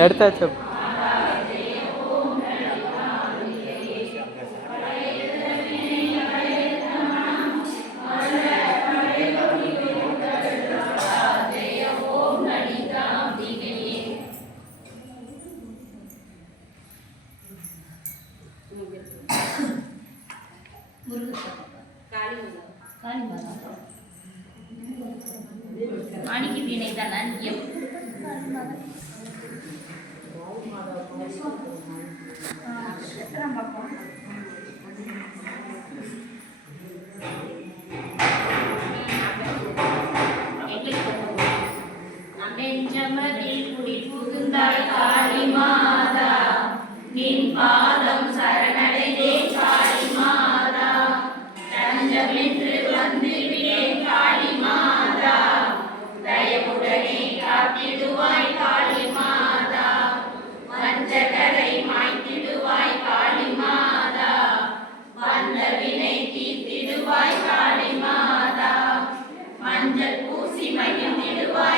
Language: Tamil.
எடுத்தாச்சு. மாணிக்கு வீணை தான் நன்றியம் நெஞ்சமதில் குடி புகுந்தாய் காளி மாதா நின் பாதம் சரணடைந்தே காளி மாதா தஞ்சமென்று வந்து விடேன் காளி மாதா தயவுடனே காத்திடுவாய் காளி மாதா வஞ்சகரை மாய்த்திடுவாய் காளி மாதா வந்த வினை தீர்த்திடுவாய் காளி மாதா மஞ்சள் பூசி மகிழ்ந்திடுவாய்